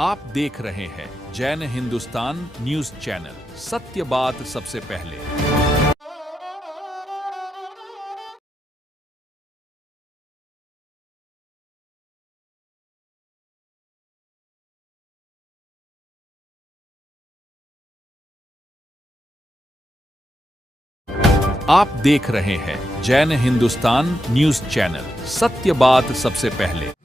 आप देख रहे हैं जैन हिंदुस्तान न्यूज चैनल, सत्य बात सबसे पहले। आप देख रहे हैं जैन हिंदुस्तान न्यूज चैनल, सत्य बात सबसे पहले।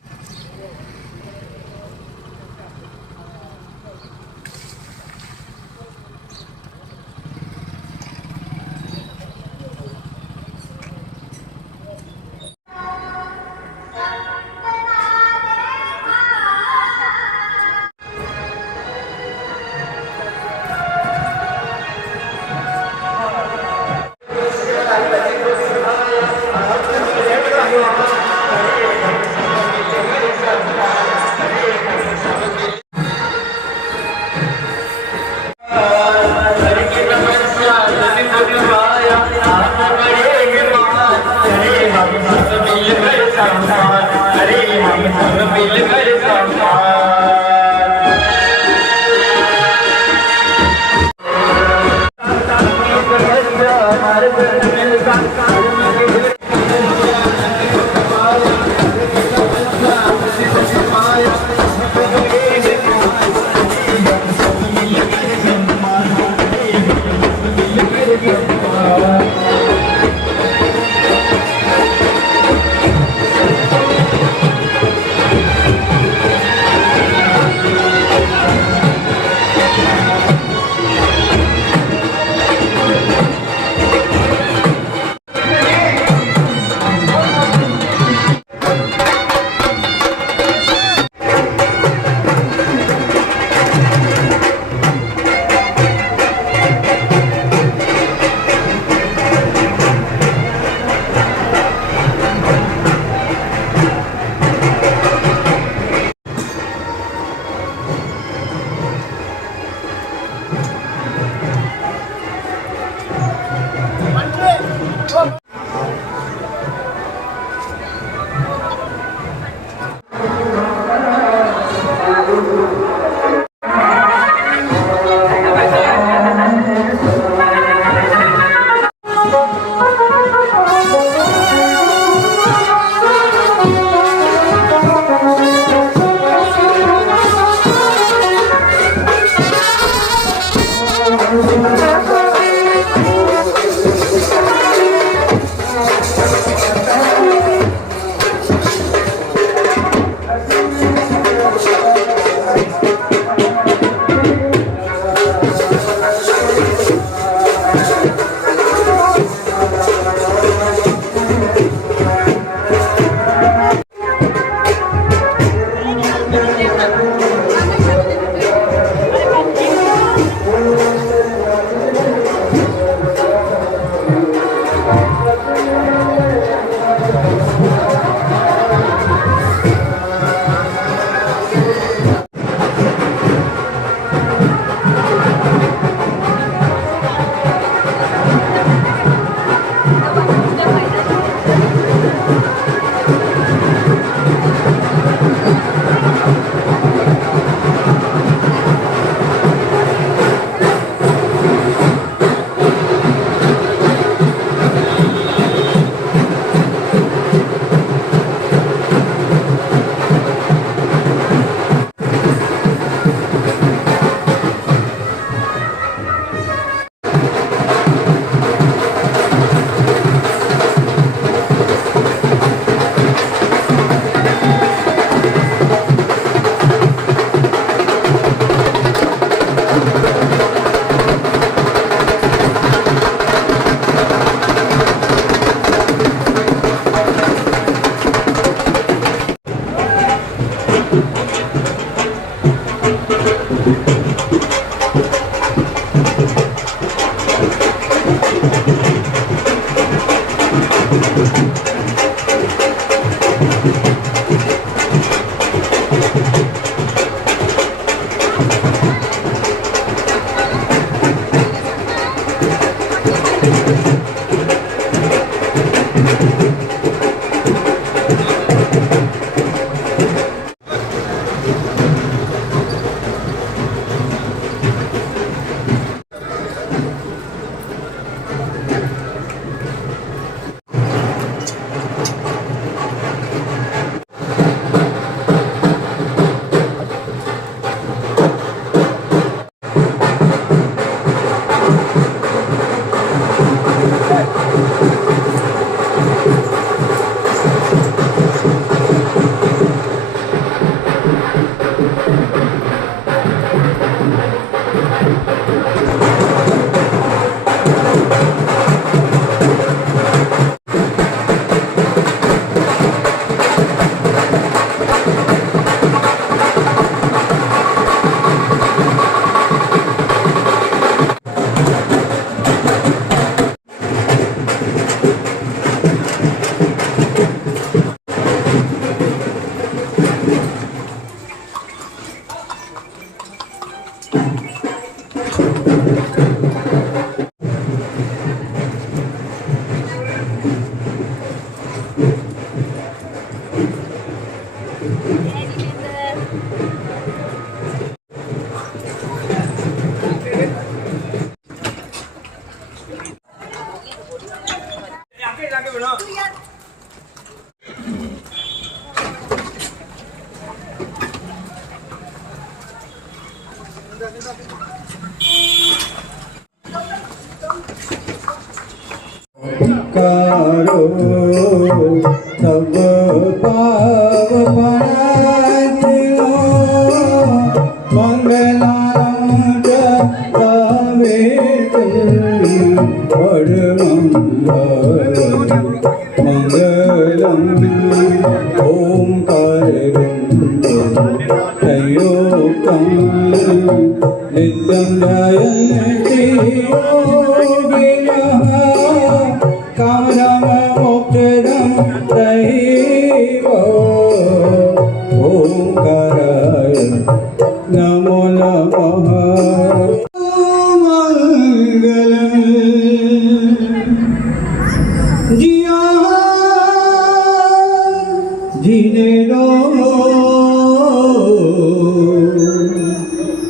कारो सब पाव परातिलो मंगलांच तावे तुल्ली मंगलम ओंकार संयुक्तम नित्यं ध्यायन्ति योगिनः कामदम मोक्षदम दैव ओंकाराय नमो नमः मंगलम जिया जीने दो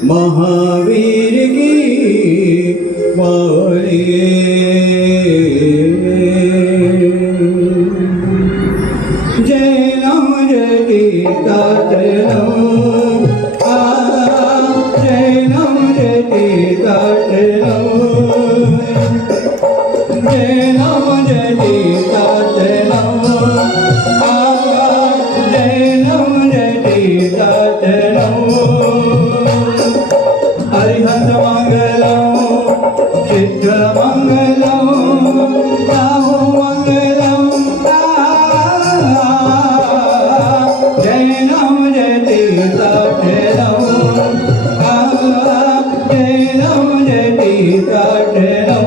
महावीर की वाणी जय राम जय तातलो जय राम जय तातलो जय राम जय तातलो जय राम जय तातलो हरिहंस मंगलम सिद्ध मंगलम राहु मंगलम जय राम जय तातलो जय राम जय तातलो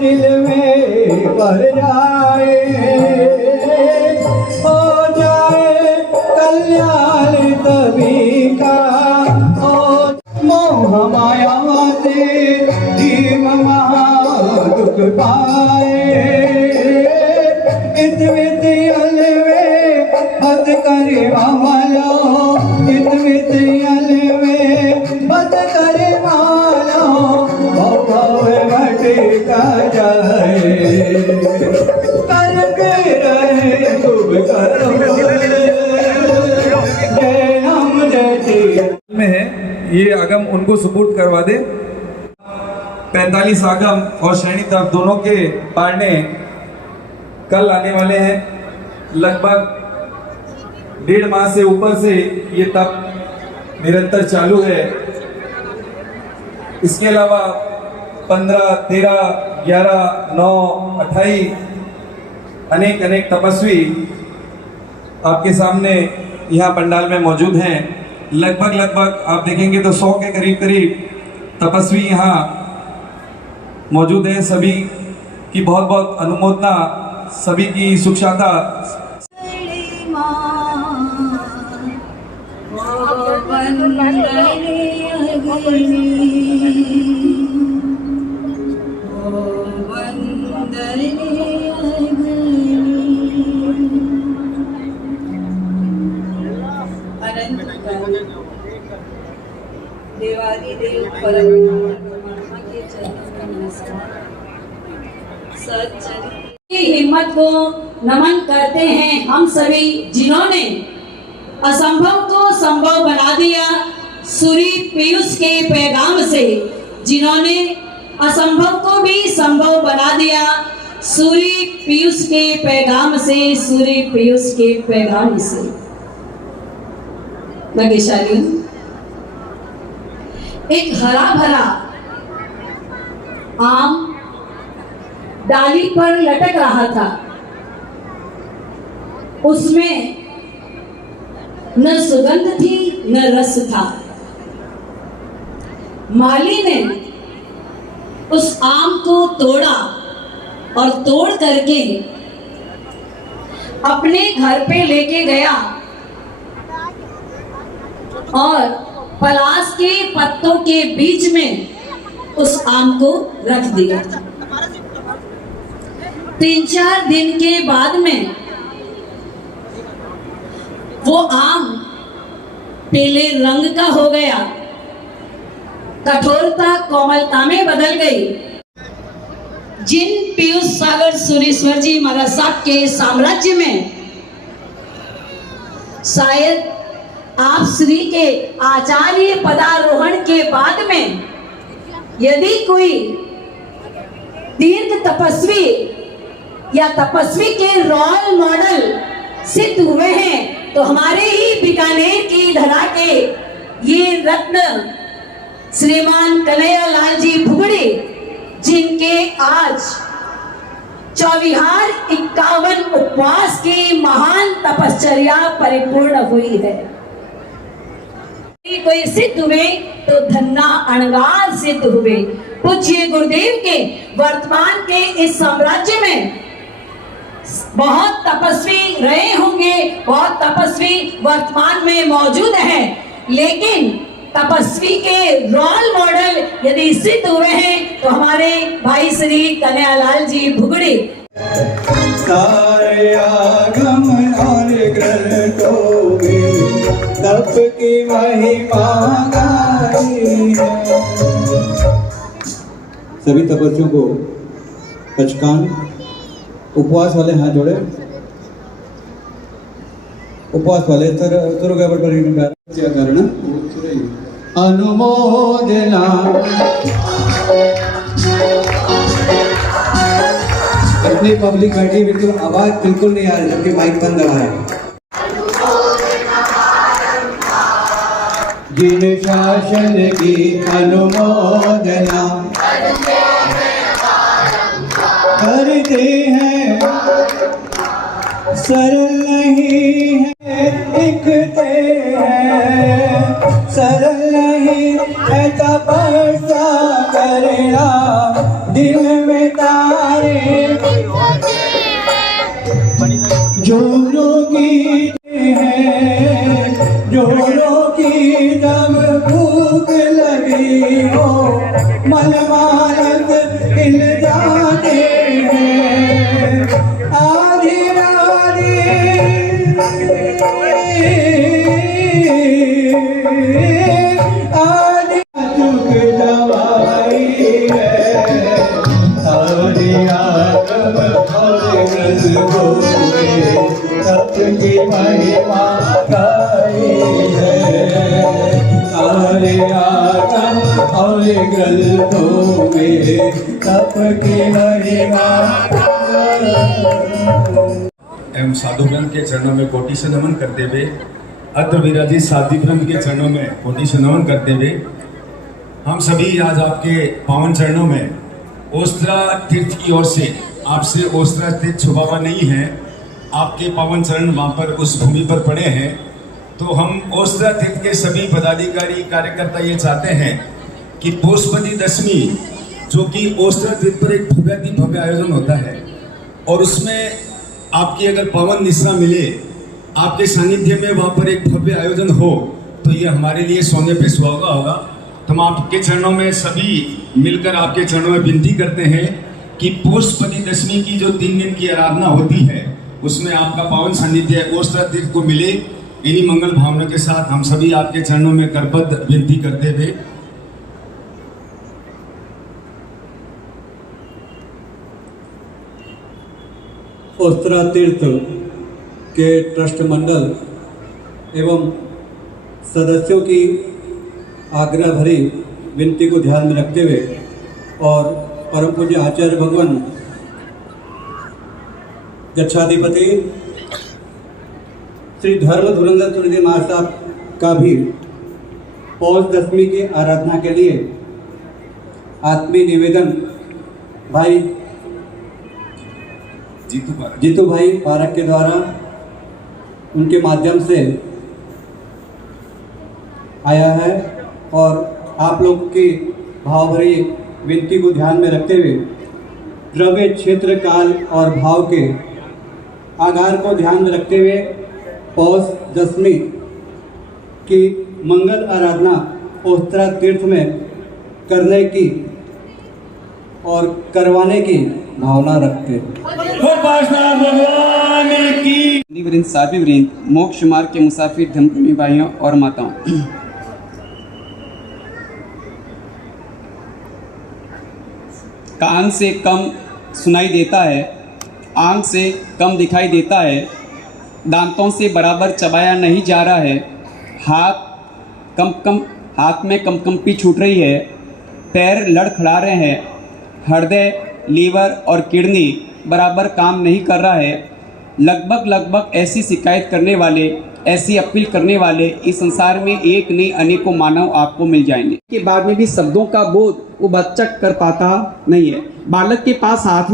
दिल में भर जाए हो जाए कल्याण तभी का हो मोह माया से जीव महा दुख पाए इत विद्यल में हद करे मालो इत विद्यल में हद करे मालो भव भटका जाए करके रहे खूब करो जय राम जय में है ये आगम उनको सपोर्ट करवा दे। 45 आगम और श्रेणी तब दोनों के पारने कल आने वाले हैं। लगभग 1.5 माह से ऊपर से ये तप निरंतर चालू है। इसके अलावा 15, 13, 11, 9, 28 अनेक तपस्वी आपके सामने यहाँ पंडाल में मौजूद हैं। लगभग आप देखेंगे तो 100 के करीब तपस्वी यहाँ मौजूद हैं। सभी की बहुत अनुमोदना, सभी की सुख शांता। देवादि देव परमात्मा के चरणों में नमस्कार। सच्चरित्र की हिम्मत को नमन करते हैं हम सभी, जिन्होंने असंभव को संभव बना दिया सूरी पीयूष के पैगाम से, जिन्होंने असंभव को भी संभव बना दिया सूरी पीयूष के पैगाम से, सूरी पीयूष के पैगाम से। भाग्यशाली एक हरा भरा आम डाली पर लटक रहा था। उसमें न सुगंध थी न रस था। माली ने उस आम को तोड़ा और तोड़ करके अपने घर पे लेके गया और पलाश के पत्तों के बीच में उस आम को रख दिया। 3-4 दिन के बाद में वो आम पीले रंग का हो गया, कठोरता कोमलता में बदल गई। जिन पीयूष सागर सुरेश्वर जी महाराज साहब के साम्राज्य में शायद आप श्री के आचार्य पदारोहण के बाद में यदि कोई तीर्थ तपस्वी या तपस्वी के रोल मॉडल सिद्ध हुए हैं तो हमारे ही बीकानेर की धरा के ये रत्न श्रीमान कन्हैयालाल जी भुगड़े, जिनके आज 24 51 उपवास की महान तपश्चर्या परिपूर्ण हुई है। कोई सिद्ध हुए तो धन्ना अणगार सिद्ध हुए। पूज्य गुरुदेव के वर्तमान के इस साम्राज्य में बहुत तपस्वी रहे होंगे, बहुत तपस्वी वर्तमान में मौजूद हैं, लेकिन तपस्वी के रोल मॉडल यदि सिद्ध हुए हैं तो हमारे भाई श्री कन्हैयालाल जी भुगड़े। सारे आगम और ग्रंथों में तप की महिमा गाई है। सभी तपस्वियों को पचकान, उपवास वाले हाथ जोड़े, उपवास वाले कारण अनुमोदना। इतनी पब्लिक बैठी बिल्कुल आवाज बिल्कुल नहीं आ रही जबकि माइक बंद रहा है। जिन शासन की अनुमोदना करते हैं, सरल नहीं है लिखते हैं, सरल नहीं है तपस्या करना, दिल में तारे जोरों की है, जोरों की जब भूख लगी हो, मन मानस हिल जाते हैं। आधी आधी चुक दवाई है, सारी आदम और तप की महिमा गाई है। सारे आदम और ग्रंथों में तप की महिमा एवं साधु ग्रंथ के चरणों में कोटि से नमन करते हुए, अत्र विराजित साधु ग्रंथ के चरणों में कोटि से नमन करते हुए, हम सभी आज आपके पावन चरणों में ओस्त्रा तीर्थ की ओर से, आपसे ओस्त्रा तीर्थ छुपा हुआ नहीं है, आपके पावन चरण वहाँ पर उस भूमि पर पड़े हैं। तो हम ओस्त्रा तीर्थ के सभी पदाधिकारी कार्यकर्ता ये चाहते हैं कि पौषपदी दशमी, जो कि ओस्त्रा तीर्थ पर एक भव्य आयोजन होता है और उसमें आपकी अगर पावन निश्रा मिले, आपके सानिध्य में वहाँ पर एक भव्य आयोजन हो, तो ये हमारे लिए सोने पे सुहागा होगा। तो हम आपके चरणों में सभी मिलकर आपके चरणों में विनती करते हैं कि पौषपदी दशमी की जो 3 दिन की आराधना होती है उसमें आपका पावन सानिध्य ओस्त्रा तीर्थ को मिले। इन्हीं मंगल भावना के साथ हम सभी आपके चरणों में करबद्ध विनती करते हुए ओस्त्रा तीर्थ के ट्रस्ट मंडल एवं सदस्यों की आग्रह भरी विनती को ध्यान में रखते हुए और परम पूज्य आचार्य भगवान गच्छाधिपति श्री धर्म धुरंधर तुलसी महाराज साहब का भी पौष दशमी की आराधना के लिए आत्मीय निवेदन भाई जीतू भाई पारक के द्वारा उनके माध्यम से आया है और आप लोग की भावभरी विनती को ध्यान में रखते हुए द्रव्य क्षेत्र काल और भाव के आधार को ध्यान में रखते हुए पौष दशमी की मंगल आराधना ओस्त्रा तीर्थ में करने की और करवाने की भावना रखते हैं। वृंद साध्वी वृंद, मोक्ष मार्ग के मुसाफिर, धर्मप्रेमी भाइयों और माताओं, कान से कम सुनाई देता है, आँख से कम दिखाई देता है, दांतों से बराबर चबाया नहीं जा रहा है, हाथ में कंपी छूट रही है, पैर लड़खड़ा रहे हैं, हृदय, लीवर और किडनी बराबर काम नहीं कर रहा है। लगभग ऐसी शिकायत करने वाले, ऐसी अपील करने वाले इस संसार में एक नहीं अनेकों मानव आपको मिल जाएंगे। के बाद में भी शब्दों का बोध वो बच्चा कर पाता नहीं है। बालक के पास हाथ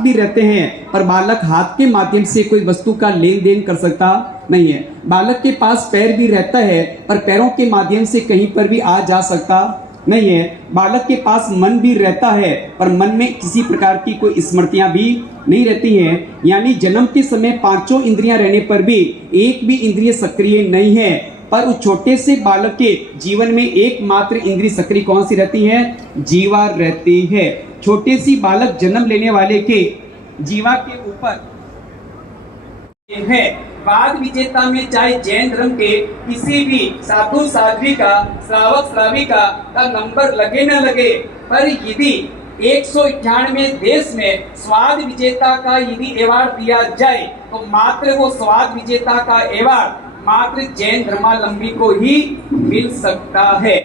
भी रहते हैं, पर बालक हाथ के माध्यम से कोई वस्तु का लेन देन कर सकता नहीं है। बालक के पास पैर भी रहता है, पर पैरों के माध्यम से कहीं पर भी आ जा सकता नहीं है। बालक के पास मन भी रहता है, पर मन में किसी प्रकार की कोई स्मृतियां भी नहीं रहती हैं। यानी जन्म के समय पांचों इंद्रियां रहने पर भी एक भी इंद्रिय सक्रिय नहीं है। पर उस छोटे से बालक के जीवन में एकमात्र इंद्रिय सक्रिय कौन सी रहती है? जीवा रहती है। छोटे सी बालक जन्म लेने वाले के जीवा के ऊपर है। बाद विजेता में चाहे जैन धर्म के किसी भी साधु साध्वी का, श्रावक श्राविका का नंबर लगे न लगे, पर यदि 191 देश में स्वाद विजेता का यदि अवार्ड दिया जाए तो मात्र वो स्वाद विजेता का अवार्ड मात्र जैन धर्मावलंबी को ही मिल सकता है।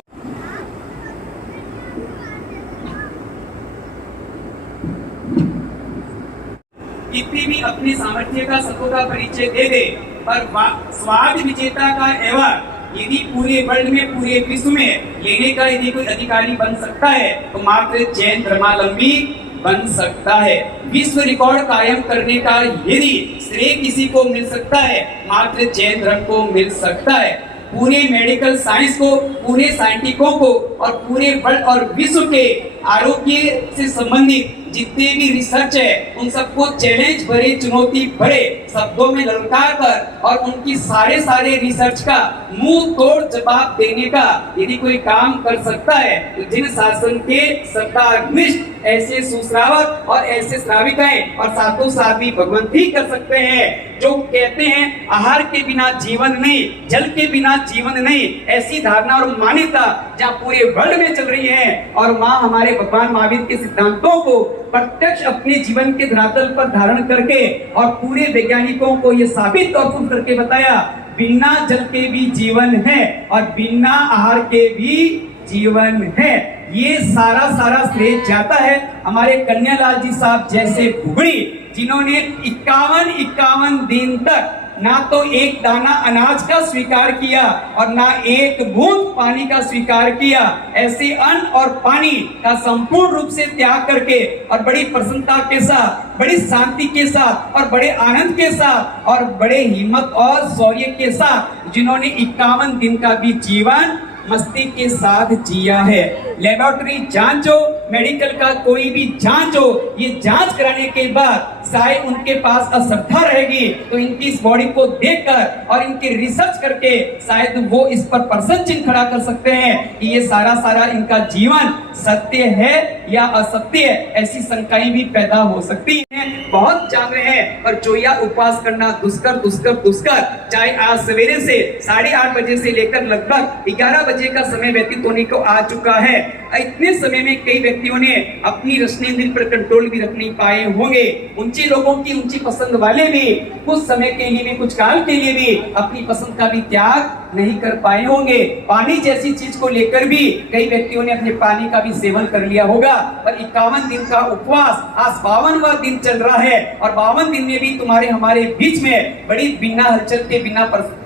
कितनी भी अपनी सामर्थ्य का सबको का परिचय दे दे, पर स्वाद विजेता का अवार्ड यदि पूरे वर्ल्ड में, पूरे विश्व में लेने का यदि कोई अधिकारी बन सकता है तो मात्र जैन धर्मावलंबी बन सकता है। विश्व रिकॉर्ड कायम करने का यदि श्रेय किसी को मिल सकता है, मात्र जैन धर्म को मिल सकता है। पूरे मेडिकल साइंस को, पूरे साइंटिस्टों को और पूरे वर्ल्ड और विश्व के आरोग्य से संबंधित जितने भी रिसर्च है उन सबको चैलेंज भरे, चुनौती भरे शब्दों में ललकार कर और उनकी सारे रिसर्च का मुंह तोड़ जवाब देने का यदि कोई काम कर सकता है तो जिन शासन के सत्तानिष्ठ ऐसे सुश्रावक और ऐसे श्राविकाएं और साधु साध्वी भगवंत ही कर सकते हैं। जो कहते हैं आहार के बिना जीवन नहीं, जल के बिना जीवन नहीं, ऐसी धारणा और मान्यता जहाँ पूरे वर्ल्ड में चल रही है और माँ हमारे भगवान महावीर के सिद्धांतों को प्रत्यक्ष अपने जीवन के धरातल पर धारण करके और पूरे वैज्ञानिकों को ये साबित और प्रूफ करके बताया बिना जल के भी जीवन है और बिना आहार के भी जीवन है। ये सारा श्रेय जाता है हमारे कन्यालाल जी साहब जैसे भुगड़ी, जिन्होंने 51 दिन तक ना तो एक दाना अनाज का स्वीकार किया और ना एक बूंद पानी का स्वीकार किया। ऐसे अन्न और पानी का संपूर्ण रूप से त्याग करके और बड़ी प्रसन्नता के साथ, बड़ी शांति के साथ और बड़े आनंद के साथ और बड़े हिम्मत और शौर्य के साथ जिन्होंने 51 दिन का भी जीवन मस्ती के साथ जिया है। लेबोरेटरी जांच हो, मेडिकल का कोई भी जांच हो, ये जांच कराने के बाद शायद उनके पास अश्रद्धा रहेगी तो इनकी इस बॉडी को देखकर और इनके रिसर्च करके शायद वो इस पर प्रश्न चिन्ह खड़ा कर सकते हैं कि ये सारा इनका जीवन सत्य है या असत्य है। ऐसी शंकाएं भी पैदा हो सकती हैं। बहुत जान रहे हैं पर जो यह उपवास करना दुष्कर चाहे आज सवेरे से 8:30 बजे से लेकर लगभग 11 बजे का समय व्यतीत होने को आ चुका है। इतने समय में कई व्यक्तियों ने अपनी रसनेंद्रिय पर कंट्रोल भी रख नहीं पाए होंगे। ऊंचे लोगों की ऊंची पसंद वाले भी कुछ समय के लिए भी, कुछ काल के लिए भी अपनी पसंद का भी त्याग नहीं कर पाए होंगे। पानी जैसी चीज को लेकर भी कई व्यक्तियों ने अपने पानी का भी सेवन कर लिया होगा। पर 51 दिन का उपवास आज 52वां दिन चल रहा है और 52 दिन में भी तुम्हारे हमारे बीच में बड़ी बिना हलचल के,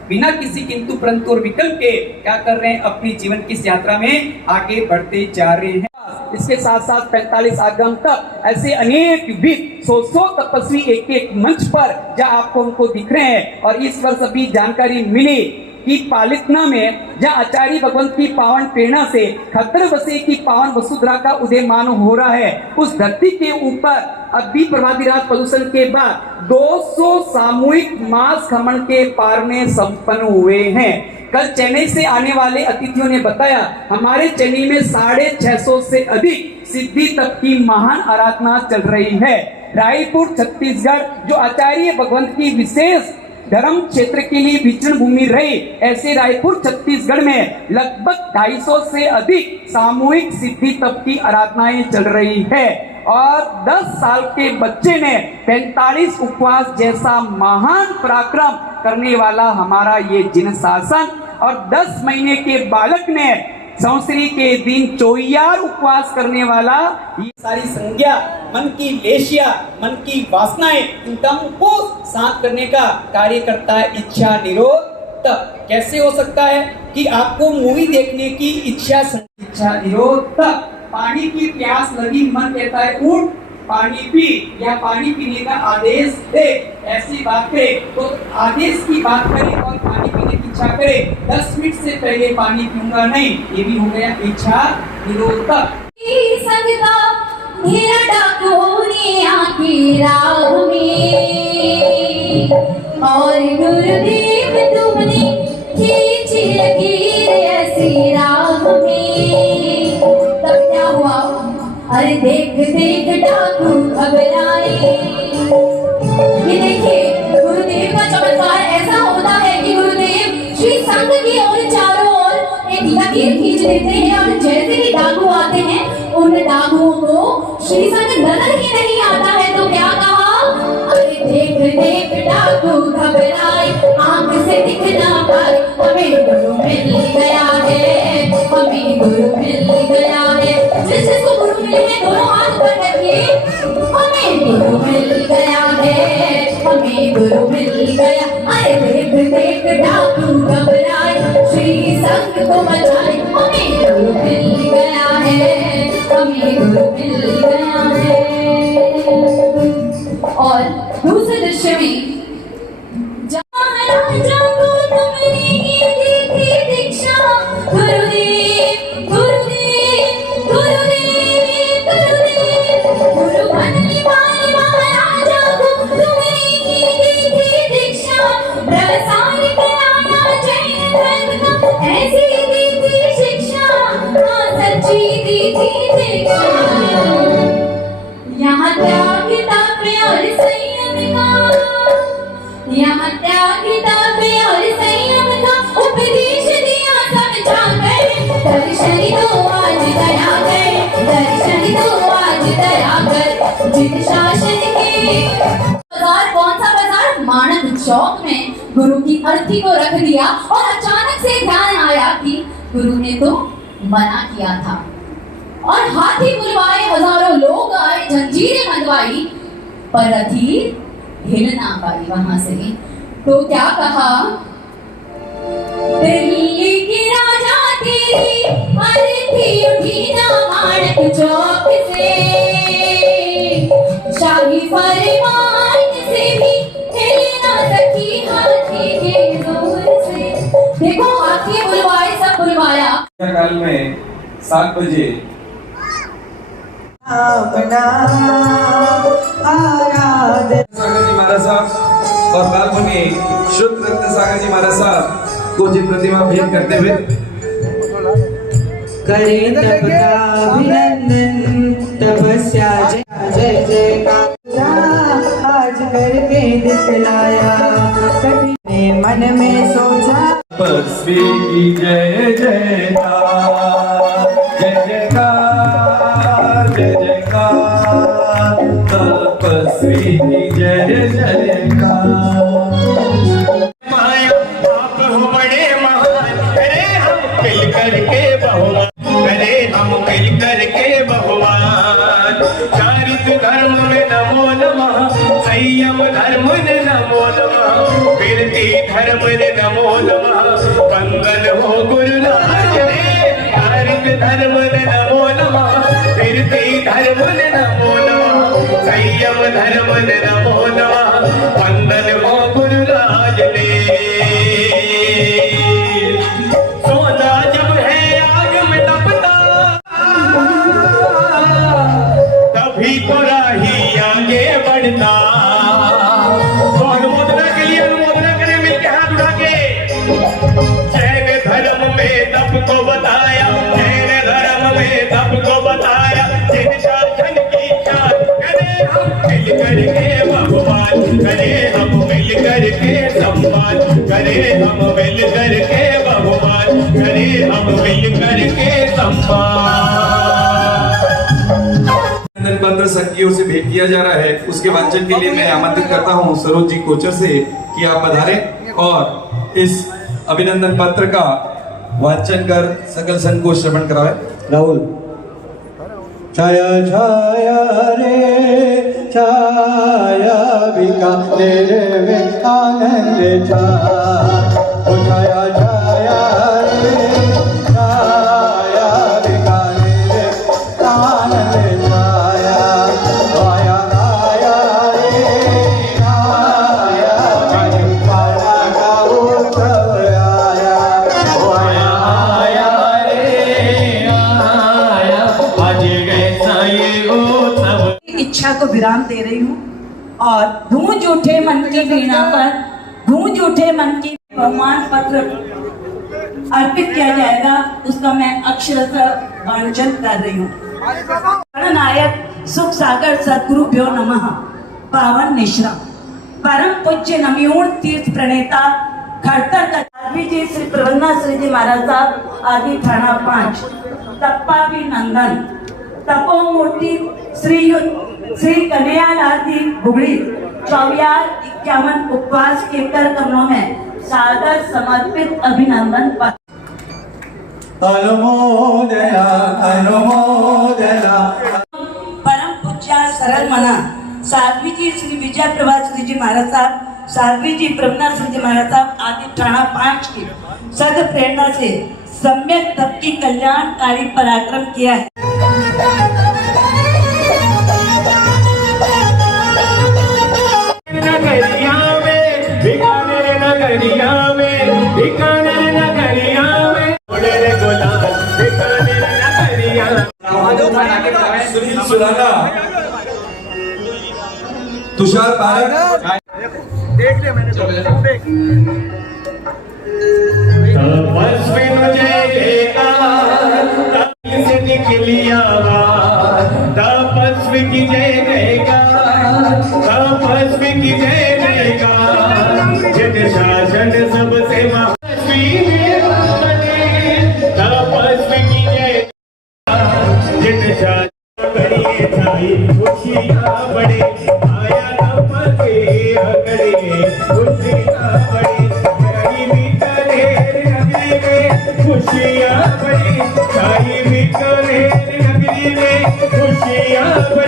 बिना किसी किंतु परंतु और विकल्प के क्या कर रहे हैं, अपनी जीवन की इस यात्रा में आगे बढ़ते जा रहे हैं। इसके साथ साथ 45 आगम तक ऐसे अनेक विद 100 तपस्वी एक मंच पर जहाँ आपको उनको दिख रहे हैं। और इस वर्ष अभी जानकारी मिली कि पालितना में जहाँ आचार्य भगवंत की पावन प्रेरणा से खतर बसे की पावन वसुंधरा का उदयमान हो रहा है, उस धरती के ऊपर अभी प्रभातिराज प्रदूषण के बाद 200 सामूहिक मास खमन के पारने संपन्न हुए हैं। कल चेन्नई से आने वाले अतिथियों ने बताया हमारे चेन्नई में 650 से अधिक सिद्धि तप की महान आराधना चल रही है। रायपुर छत्तीसगढ़ जो आचार्य भगवंत की विशेष धर्म क्षेत्र के लिए विचरण भूमि रही, ऐसे रायपुर छत्तीसगढ़ में लगभग 250 से अधिक सामूहिक सिद्धि तप की आराधनाएं चल रही है और 10 साल के बच्चे ने 45 उपवास जैसा महान पराक्रम करने वाला हमारा ये जिन शासन और 10 महीने के बालक ने संवत्सरी के दिन 24 उपवास करने वाला, ये सारी संज्ञा मन की लेशिया मन की वासनाएं इन को शांत करने का कार्य करता है इच्छा निरोध तप। कैसे हो सकता है कि आपको मूवी देखने की इच्छा निरोध तप, पानी की प्यास लगी मन कहता है उठ पानी पी या पानी पीने का आदेश दे, ऐसी बात करे तो आदेश की बात करे और पानी पीने की इच्छा करे, 10 मिनट से पहले पानी पीऊंगा नहीं, ये भी हो गया इच्छा निरोधक। और गुरुदेव तुमने खींची लकीर ऐसी राह में, तब क्या हुआ? अरे देख देख डाकू घबराए। ये देखिए गुरुदेव का चमत्कार ऐसा होता है कि गुरुदेव श्री संघ की ओर चारों ओर एक लकीर खींच देते हैं और जैसे ही डाकू आते हैं उन डाकुओं को श्री संघ नजर ही नहीं आता है। तो क्या कहा? अरे देख देख डाकू घबराए, आंख से दिख ना पाए, हमें गुरु मिल गया है, हमें गुरु मिल गया है। जिसको गुरु मिले हैं दोनों हाथ ऊपर रखिए, हमें गुरु मिल गया है, हमें गुरु मिल गया। अरे देख देख डाकू घबराए, श्री संघ को बचाए, हमें गुरु मिल गया है, हमें गुरु मिल गया है। और दूसरे दृश्य में महाराजा को तुमने दी थी दीक्षा, गुरुदेव गुरुदेव गुरुदेव गुरुदेव, गुरु बनने वाले महाराजा को तुमने दी थी दीक्षा, प्रसार कराया जैन धर्म का, ऐसी दी थी शिक्षा, हाँ सच्ची दी थी दीक्षा। यहाँ त्याग और संयम का, यहाँ त्याग और संयम का उपदेश दिया समझा कर, दर्शन दो आज दया कर, दर्शन दो आज दया कर। जिन शासन के बाजार, कौन सा बाजार? मानक चौक में गुरु की अर्थी को रख दिया और अचानक से ध्यान आया कि गुरु ने तो मना किया था और हाथी बुलवाए, हजारों लोग आए, जंजीरें बंधवाई, पर रथी हिल ना पाई वहां से। तो क्या कहा? दिल्ली की राजा तेरी अर्थी उठी ना मानक चौक से, शाही फरमान से भी हिल ना सकी हाथी के जोर से। देखो हाथी बुलवाए, सब बुलवाया। काल में 7 बजे सागर जी महाराज साहब और बालमुनि शुद्ध रत्न सागर जी महाराज साहब को जी प्रतिमा भेंट करते हुए करे तप का अभिनंदन, तपस्या जय जय जय का आज करके दिखलाया, कभी मन में सोचा तपस्वी की जय जयकार, जय जयकार जय जयकार, तपस्वी की जय जयकार। माया आप हो बड़े महान, करे हम मिल करके बहुमान, करे हम मिल करके बहुमान। चारित्र धर्म में नमो नमः, संयम धर्म ने नमो नमः, कीर्ति धर्म ने नमो नमः, कंगन हो गुरुराज ने। चारित्र धर्म ने नमो नमः, कीर्ति धर्म ने नमो नमः, संयम धर्म ने नमो नमः, वंदन हो गुरुराज ने। सोना जब है आग में तपता, तभी तो राही आगे बढ़ता। तो अनुमोदना के लिए अनुमोदना करें मिलके हाथ उठा के। जय हम मिल करके बहुमान, करें हम मिल करके सम्मान। अभिनंदन पत्र संघियों से भेंट किया जा रहा है, उसके वांचन के लिए मैं आमंत्रित करता हूं सरोज जी कोचर से कि आप पधारें और इस अभिनंदन पत्र का वाचन कर सकल संघ को श्रवण करावे। राहुल। छाया छाया रे छाया बीकानेर में आनंद छाया, ओ छाया छाया रे छाया बीकानेर में आनंद छाया, आया आया रे आया पाना का उत्सव आया, ओ आया आया इच्छा को विराम दे रही हूँ और गूंज उठे मन की वीणा पर गूंज उठे मन की बहुमान पत्र अर्पित किया जाएगा, उसका मैं अक्षरशः वांचन कर रही हूँ। गणनायक सुख सागर सद्गुरुभ्यो नमः। पावन निश्रा परम पूज्य नमयूण तीर्थ प्रणेता खड़तर कदावी जी श्री प्रबंधनाश्री जी महाराज साहब आदि थाना 5 तप्पा भी नंदन तपो मूर्ति श्री कन्हैयालाल जी बुगड़ी 5451 उपवास के कर कमलों में सादर समर्पित अभिनंदन पत्र। अनुमोदना अनुमोदना। परम पूज्य सरल मना साध्वी जी श्री विजय प्रभा श्री जी महाराज साहब, साध्वी जी प्रभना श्री जी महाराज साहब आदि थाना 5 की सद प्रेरणा से सम्यक सबकी कल्याणकारी पराक्रम किया है। नगरिया में बीकानेर नगरिया में बीकानेर नगरिया में उड़े रे गुलाल बीकानेर नगरिया। सुनील सुराना, तुषार पारक, तपस्वी तुझे देखा तभी से निकली आवाज, तपस्वी की जय जयकार, तपस्वी की जय जयकार, जित शासन सबसे महातपस्वी तपस्वी की जय, जित शासन करिए थाई खुशियाँ बड़े, आया तपस्वी करे खुशियाँ बड़ी, खुशियाँ बड़ी, खाई भी करे नगरी में खुशियाँ बड़ी।